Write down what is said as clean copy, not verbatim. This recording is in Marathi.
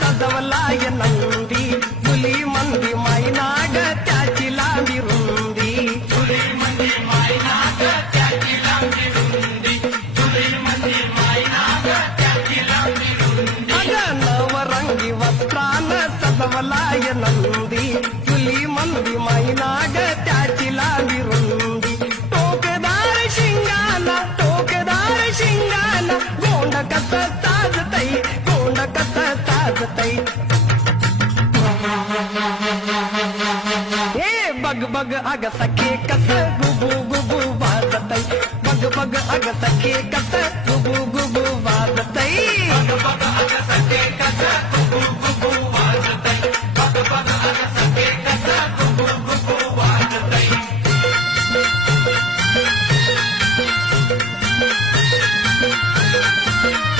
सजवलाय नंदी फुली मंदी मायनाग त्याची लांबी रुंदी फुली मंदी मायनाग त्याची लांबी रुंदी फुली मंदी मायनाग त्याची लांबी रुंदी अगं नवरंगी वस्त्रान सजवलाय नंदी फुली मंदी मायनाग त्याची लांबी रुंदी टोकदार शिंगाला गोंड कस साजतई गोंड कस साजतई हे बग बग अग सखे कस गुबू गुबू वाजतई बग बग अग सखे कस गुबू गुबू वाजतई